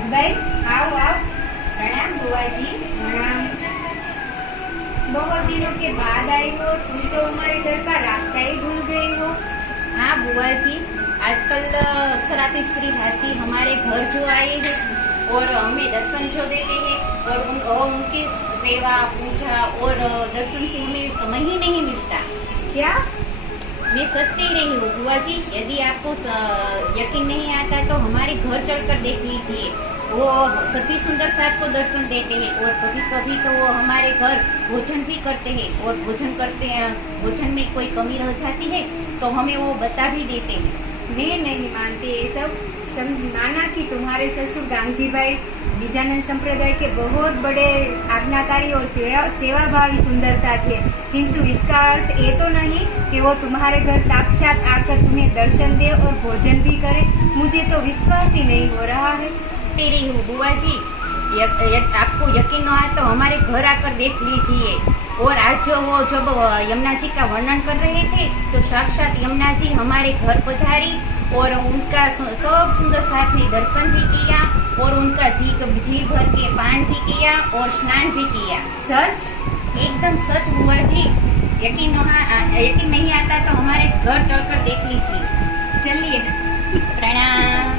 राजभाई आओ आओ। प्रणाम बुआ जी। प्रणाम। बहुत दिनों के बाद आई हो, तुम तो हमारे घर का रास्ता ही भूल गई हो। हाँ बुआ जी, आजकल सराती स्त्री हाजी हमारे घर जो आए हैं और हमें दर्शन जो देते हैं और उनकी सेवा पूजा और दर्शन से हमें समय ही नहीं मिलता। क्या? मैं सच कह रही हूँ बुआ जी, यदि आपको यकीन नहीं आता तो हमारे घर चलकर देख लीजिए। वो सभी सुंदर साथ को दर्शन देते हैं और कभी कभी तो वो हमारे घर भोजन भी करते हैं और भोजन में कोई कमी रह जाती है तो हमें वो बता भी देते हैं। मैं नहीं मानती ये सब। माना कि तुम्हारे ससुर गांधी भाई बीजानंद संप्रदाय के बहुत बड़े आज्ञाकारी और सेवाभावी सुंदरता थे, किंतु इसका अर्थ ये तो नहीं कि वो तुम्हारे घर साक्षात आकर तुम्हें दर्शन दे और भोजन भी करे। मुझे तो विश्वास ही नहीं हो रहा है। कह रही हूँ बुआ जी, आपको यकीन न आए तो हमारे घर आकर देख लीजिए। और आज जब यमुना जी का वर्णन कर रहे थे तो साक्षात यमुना जी हमारे घर पधारी और उनका सब सुंदर साथ में दर्शन भी किया और उनका जी भर के पान भी किया और स्नान भी किया। सच? एकदम सच बुआ जी। यकीन नहीं आता तो हमारे घर चलकर देख लीजिए। चलिए। प्रणाम।